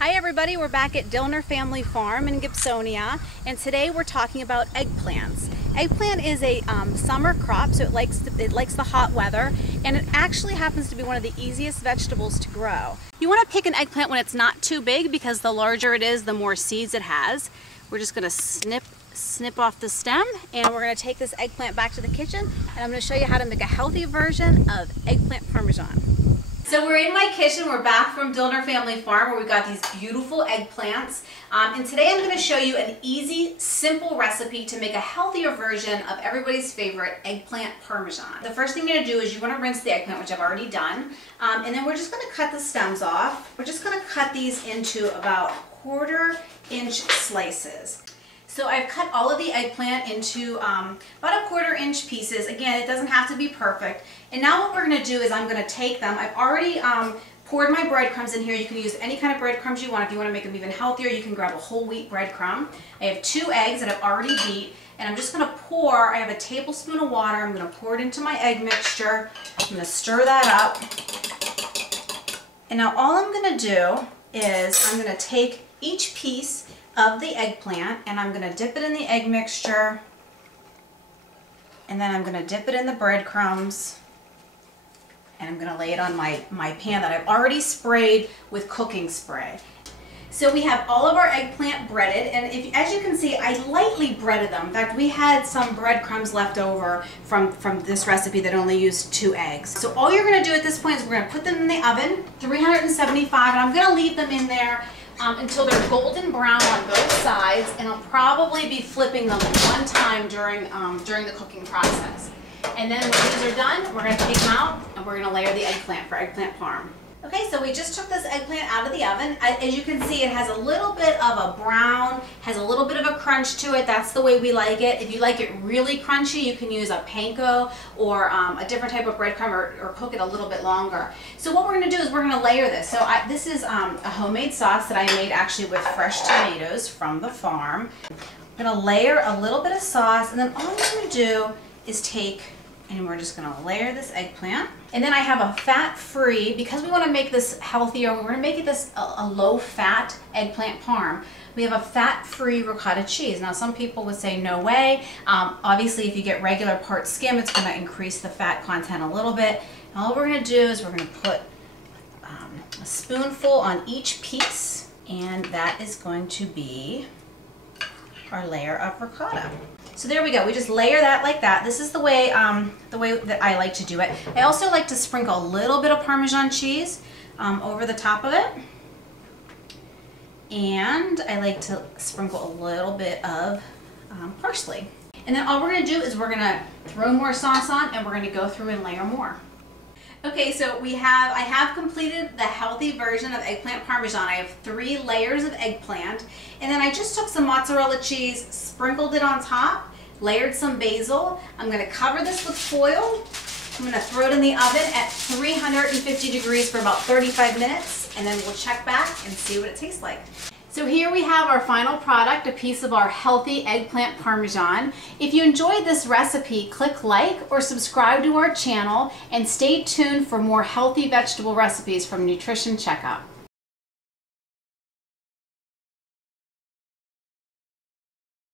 Hi everybody, we're back at Dillner Family Farm in Gibsonia, and today we're talking about eggplants. Eggplant is a summer crop, so it likes the hot weather, and it actually happens to be one of the easiest vegetables to grow. You want to pick an eggplant when it's not too big, because the larger it is, the more seeds it has. We're just going to snip off the stem, and we're going to take this eggplant back to the kitchen, and I'm going to show you how to make a healthy version of eggplant parmesan. So we're in my kitchen. We're back from Dillner Family Farm where we've got these beautiful eggplants. And today I'm going to show you an easy, simple recipe to make a healthier version of everybody's favorite eggplant parmesan. The first thing you're going to do is you want to rinse the eggplant, which I've already done. And then we're just going to cut the stems off. We're just going to cut these into about 1/4-inch slices. So I've cut all of the eggplant into about 1/4-inch pieces. Again, it doesn't have to be perfect. And now what we're going to do is I'm going to take them. I've already poured my breadcrumbs in here. You can use any kind of breadcrumbs you want. If you want to make them even healthier, you can grab a whole wheat breadcrumb. I have 2 eggs that I've already beat, and I'm just going to pour. I have a tablespoon of water. I'm going to pour it into my egg mixture. I'm going to stir that up. And now all I'm going to do is I'm going to take each piece of the eggplant and I'm going to dip it in the egg mixture, and then I'm going to dip it in the breadcrumbs, and I'm going to lay it on my pan that I've already sprayed with cooking spray. So we have all of our eggplant breaded, and as you can see, I lightly breaded them. In fact, we had some breadcrumbs left over from this recipe that only used 2 eggs. So all you're going to do at this point is we're going to put them in the oven, 375, and I'm going to leave them in there until they're golden brown on both sides, and I'll probably be flipping them one time during the cooking process. And then when these are done, we're going to take them out and we're going to layer the eggplant for eggplant parm. Okay, so we just took this eggplant out of the oven. As you can see, it has a little bit of a brown, has a little bit of a crunch to it. That's the way we like it. If you like it really crunchy, you can use a panko or a different type of breadcrumb, or cook it a little bit longer. So what we're going to do is we're going to layer this. So this is a homemade sauce that I made actually with fresh tomatoes from the farm. I'm going to layer a little bit of sauce, and then all I'm going to do is take, and we're just going to layer this eggplant. And then I have a fat-free, because we want to make this healthier, we're going to make this a low-fat eggplant parm. We have a fat-free ricotta cheese. Now some people would say no way. Obviously if you get regular part skim, it's going to increase the fat content a little bit. And all we're going to do is we're going to put a spoonful on each piece, and that is going to be our layer of ricotta. So there we go. We just layer that like that. This is the way that I like to do it. I also like to sprinkle a little bit of Parmesan cheese over the top of it. And I like to sprinkle a little bit of parsley. And then all we're going to do is we're going to throw more sauce on, and we're going to go through and layer more. Okay, so I have completed the healthy version of eggplant parmesan. I have 3 layers of eggplant, and then I just took some mozzarella cheese, sprinkled it on top, layered some basil. I'm going to cover this with foil. I'm going to throw it in the oven at 350 degrees for about 35 minutes, and then we'll check back and see what it tastes like. So here we have our final product, a piece of our healthy eggplant parmesan. If you enjoyed this recipe, click like or subscribe to our channel, and stay tuned for more healthy vegetable recipes from Nutrition Checkup.